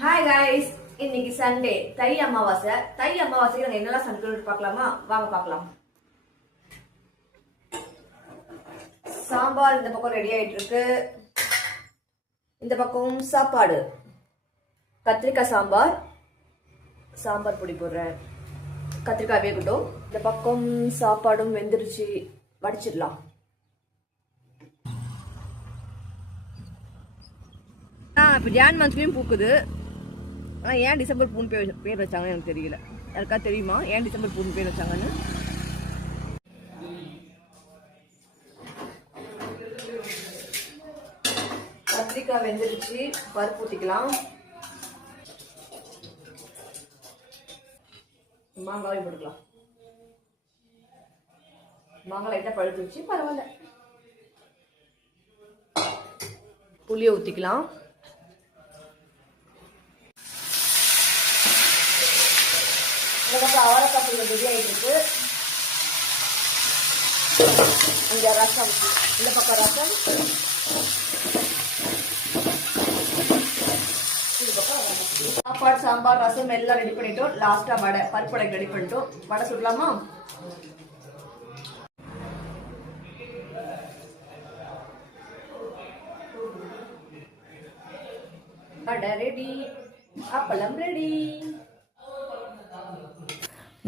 Hi guys இன்னைக்கு Sunday Thai Amavasai. Thai அமாவாசைக்கு நாங்கள் என்னெல்லாம் சமைக்கணும்னு பார்க்கலாமா? வாங்க பார்க்கலாம். சாம்பார் இந்த பக்கம் ரெடி ஆயிட்டு இருக்கு இந்த பக்கம் சாப்பாடு. கத்திரிக்காய் சாம்பார். சாம்பார் பொடி போடுறேன். கத்திரிக்காய் வேகட்டும். இந்த பக்கம் சாப்பாடும் வெந்துருச்சு. வடிச்சிடலாம். ஆ இப்போ ஜான் மந்த்லேயும் பூக்குது. ஆனால் ஏன் டிசம்பர் பூன் பேர் பேர் வச்சாங்கன்னு எனக்கு தெரியல. யாருக்கா தெரியுமா? ஏன் டிசம்பர் பூன் பேர் வச்சாங்கன்னு? கத்திரிக்காய் வெந்துருச்சு. பருப்பு ஊற்றிக்கலாம் மாங்காயும் போட்டுக்கலாம். மாங்காய் லைட்டாக பழுத்துருச்சு பரவாயில்ல. புளியை ஊற்றிக்கலாம் இந்த அவரைக்காய் பொரியல் ரெடி ஆகிட்டு இருக்கு இந்த ரசம். இந்த பக்கம் ரசம். பக்கம் சாப்பாடு சாம்பார் ரசம் எல்லாம் ரெடி பண்ணிட்டோம். லாஸ்டா வடை பருப்பு வடை ரெடி பண்ணிட்டோம். வடை சுடலாமா? வடை ரெடி அப்பளம் ரெடி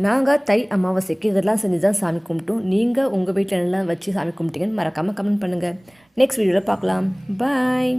நாங்கள் தை அமாவாசைக்கு இதெல்லாம் செஞ்சு தான் சாமி கும்பிட்டோம். நீங்கள் உங்கள் வீட்டில் என்னெல்லாம் வச்சு சாமி கும்பிட்டீங்கன்னு மறக்காமல் கமெண்ட் பண்ணுங்கள் நெக்ஸ்ட் வீடியோவில் பார்க்கலாம். பாய்